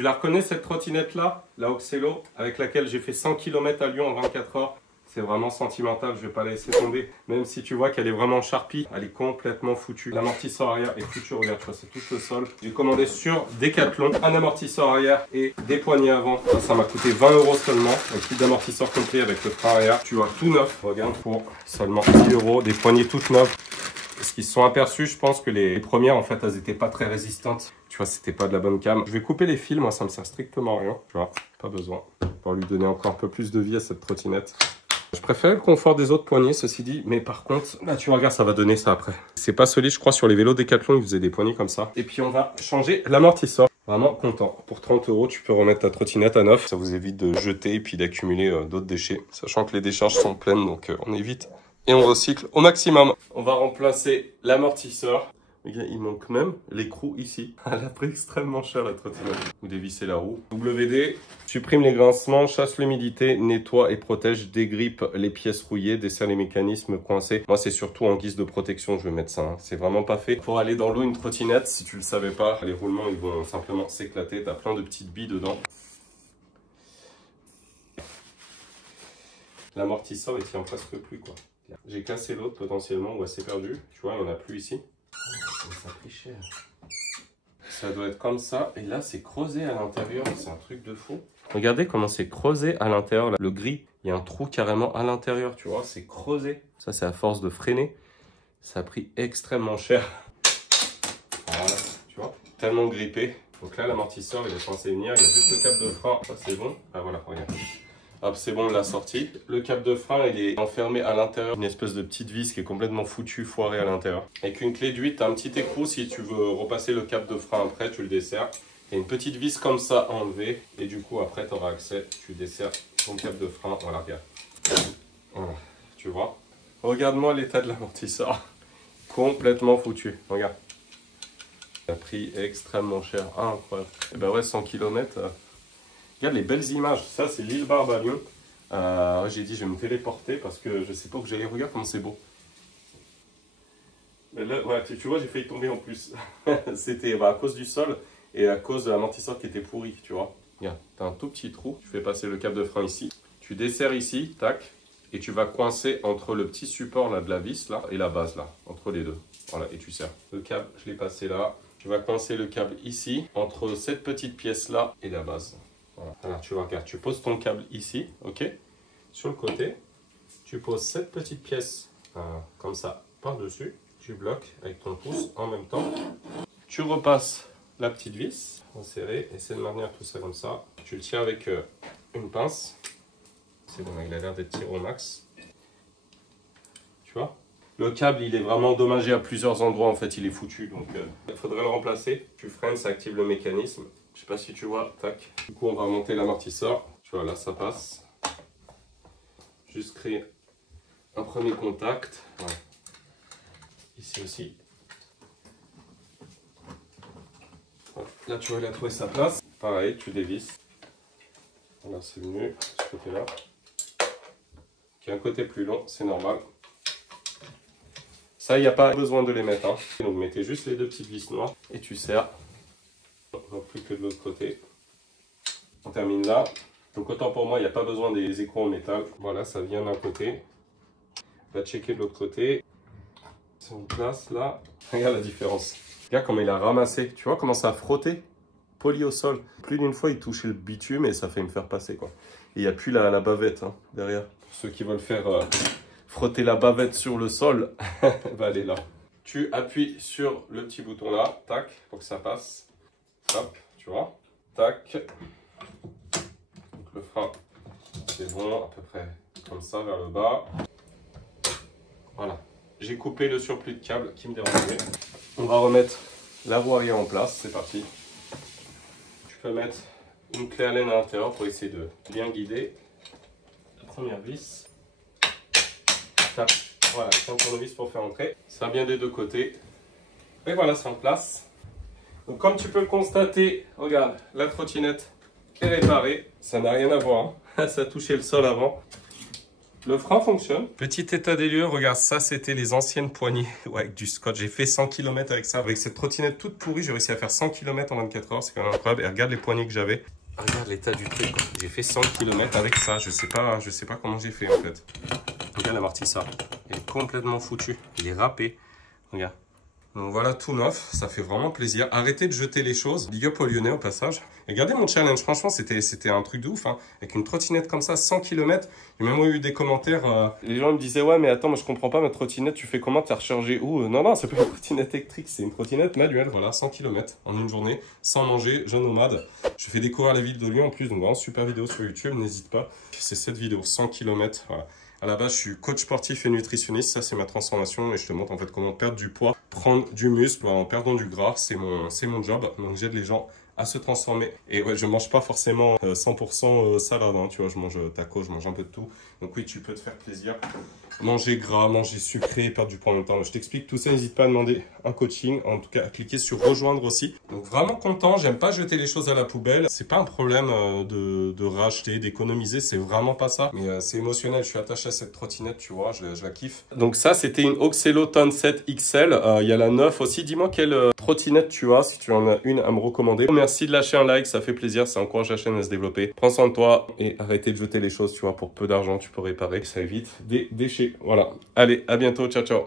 Tu la reconnais cette trottinette là, la Oxelo, avec laquelle j'ai fait 100 km à Lyon en 24 heures. C'est vraiment sentimental, je vais pas la laisser tomber. Même si tu vois qu'elle est vraiment charpie, elle est complètement foutue. L'amortisseur arrière est foutu, regarde, tu vois, c'est tout le sol. J'ai commandé sur Decathlon un amortisseur arrière et des poignées avant. Ça m'a coûté 20 € seulement. Un kit d'amortisseur complet avec le frein arrière. Tu vois, tout neuf. Regarde, pour seulement 10 €, des poignées toutes neuves. Parce qu'ils se sont aperçus, je pense que les premières, en fait, elles étaient pas très résistantes. Tu vois, c'était pas de la bonne cam. Je vais couper les fils, moi, ça me sert strictement à rien. Tu vois, pas besoin. Pour lui donner encore un peu plus de vie à cette trottinette. Je préfère le confort des autres poignées, ceci dit, mais par contre, là tu regardes, ça va donner ça après. C'est pas solide, je crois, sur les vélos Decathlon, ils faisaient des poignées comme ça. Et puis on va changer l'amortisseur. Vraiment content. Pour 30 €, tu peux remettre ta trottinette à neuf. Ça vous évite de jeter et puis d'accumuler d'autres déchets. Sachant que les décharges sont pleines, donc on évite. Et on recycle au maximum. On va remplacer l'amortisseur. Il manque même l'écrou ici. Elle a pris extrêmement cher la trottinette. Ou dévisser la roue. WD, supprime les grincements, chasse l'humidité, nettoie et protège, dégrippe les pièces rouillées, dessert les mécanismes coincés. Moi c'est surtout en guise de protection je vais mettre ça. Hein. C'est vraiment pas fait pour aller dans l'eau une trottinette. Si tu le savais pas, les roulements ils vont simplement s'éclater. T'as plein de petites billes dedans. L'amortisseur il tient presque plus quoi. J'ai cassé l'autre potentiellement ou assez perdu. Tu vois, il n'y en a plus ici. Ça a pris cher. Ça doit être comme ça. Et là, c'est creusé à l'intérieur. C'est un truc de fou. Regardez comment c'est creusé à l'intérieur. Le gris, il y a un trou carrément à l'intérieur. Tu vois, c'est creusé. Ça, c'est à force de freiner. Ça a pris extrêmement cher. Voilà, tu vois, tellement grippé. Donc là, l'amortisseur, il est censé venir. Il y a juste le câble de frein. Ça, c'est bon. Ah voilà, regarde. Hop, c'est bon, on l'a sorti. Le câble de frein, il est enfermé à l'intérieur. Une espèce de petite vis qui est complètement foutue, foirée à l'intérieur. Avec une clé d'8, tu as un petit écrou. Si tu veux repasser le câble de frein après, tu le desserres. Il y a une petite vis comme ça à enlever. Et du coup, après, tu auras accès. Tu desserres ton câble de frein. Voilà, regarde. Voilà, tu vois. Regarde-moi l'état de l'amortisseur. Complètement foutu. Regarde. Ça a pris extrêmement cher. Ah, incroyable. Et ben ouais, 100 km. Regarde les belles images, ça c'est l'île Barbe à Lyon. J'ai dit je vais me téléporter parce que je sais pas où j'allais. Regarde comme c'est beau. Mais là, ouais, tu vois, j'ai failli tomber en plus. C'était à cause du sol et à cause de l'amortisseur qui était pourri, tu vois. Regarde, tu as un tout petit trou, tu fais passer le câble de frein ici. Tu desserres ici, tac, et tu vas coincer entre le petit support là, de la vis là et la base là, entre les deux. Voilà, et tu serres. Le câble, je l'ai passé là. Tu vas coincer le câble ici, entre cette petite pièce là et la base. Voilà. Alors tu regardes, tu poses ton câble ici, ok. Sur le côté, tu poses cette petite pièce comme ça par-dessus. Tu bloques avec ton pouce en même temps. Tu repasses la petite vis, serrée, essaie de maintenir tout ça comme ça. Tu le tiens avec une pince. C'est bon, il a l'air d'être tiré au max. Tu vois? Le câble, il est vraiment endommagé à plusieurs endroits. En fait, il est foutu, donc il faudrait le remplacer. Tu freines, ça active le mécanisme. Je sais pas si tu vois, tac. Du coup, on va remonter l'amortisseur. Tu vois, là, ça passe. Juste créer un premier contact. Ouais. Ici aussi. Voilà. Là, tu vois, il a trouvé sa place. Pareil, tu dévisses. Voilà, c'est mieux, ce côté-là. Qui a un côté plus long, c'est normal. Ça, il n'y a pas besoin de les mettre. Hein. Donc, mettez juste les deux petites vis noires et tu serres. Non plus que de l'autre côté. On termine là. Donc autant pour moi, il n'y a pas besoin des écrous en métal. Voilà, ça vient d'un côté. On va checker de l'autre côté. C'est en place là. Regarde la différence. Regarde comment il a ramassé. Tu vois comment ça a frotté, poli au sol. Plus d'une fois, il touchait le bitume et ça fait me faire passer quoi. Et il n'y a plus la bavette hein, derrière. Pour ceux qui veulent faire frotter la bavette sur le sol, va aller là. Tu appuies sur le petit bouton là, tac, pour que ça passe. Hop, tu vois, tac. Donc le frein, c'est bon, à peu près comme ça vers le bas. Voilà. J'ai coupé le surplus de câble qui me dérangeait. On va remettre la roue arrière en place, c'est parti. Tu peux mettre une clé Allen à l'intérieur pour essayer de bien guider. La première vis. Tape. Voilà, c'est un tournevis pour faire entrer. Ça vient des deux côtés. Et voilà, c'est en place. Donc comme tu peux le constater, regarde, la trottinette est réparée. Ça n'a rien à voir, hein. Ça a touché le sol avant. Le frein fonctionne. Petit état des lieux, regarde, ça c'était les anciennes poignées ouais, avec du scotch. J'ai fait 100 km avec ça. Avec cette trottinette toute pourrie, j'ai réussi à faire 100 km en 24 heures. C'est quand même incroyable. Et regarde les poignées que j'avais. Regarde l'état du truc. J'ai fait 100 km avec ça. Je sais pas comment j'ai fait en fait. Regarde l'amortisseur. Il est complètement foutu. Il est râpé. Regarde. Donc voilà, tout neuf, ça fait vraiment plaisir. Arrêtez de jeter les choses. Big up aux Lyonnais au passage. Et regardez mon challenge, franchement, c'était un truc de ouf. Hein. Avec une trottinette comme ça, 100 km. J'ai même eu des commentaires. Les gens me disaient, ouais, mais attends, moi je comprends pas ma trottinette, tu fais comment, t'as rechargé où? Non, non, c'est pas une trottinette électrique, c'est une trottinette manuelle. Voilà, 100 km en une journée, sans manger, jeune nomade. Je fais découvrir la ville de Lyon en plus, donc vraiment super vidéo sur YouTube, n'hésite pas. C'est cette vidéo, 100 km, voilà. À la base, je suis coach sportif et nutritionniste. Ça, c'est ma transformation et je te montre en fait comment perdre du poids, prendre du muscle en perdant du gras. C'est mon job. Donc, j'aide les gens à se transformer. Et ouais, je mange pas forcément 100% salade. Hein, tu vois, je mange tacos, je mange un peu de tout. Donc oui, tu peux te faire plaisir. Manger gras, manger sucré, perdre du poids en même temps. Je t'explique tout ça, n'hésite pas à demander un coaching, en tout cas à cliquer sur rejoindre aussi. Donc vraiment content, j'aime pas jeter les choses à la poubelle. C'est pas un problème de racheter, d'économiser, c'est vraiment pas ça. Mais c'est émotionnel, je suis attaché à cette trottinette, tu vois, je la kiffe. Donc ça, c'était une Oxelo Tone 7 XL. Il y a la 9 aussi. Dis-moi quelle trottinette tu as, si tu en as une à me recommander. Merci de lâcher un like, ça fait plaisir, ça encourage la chaîne à se développer. Prends soin de toi et arrêtez de jeter les choses, tu vois, pour peu d'argent, tu peux réparer. Ça évite des déchets. Voilà. Allez, à bientôt. Ciao, ciao.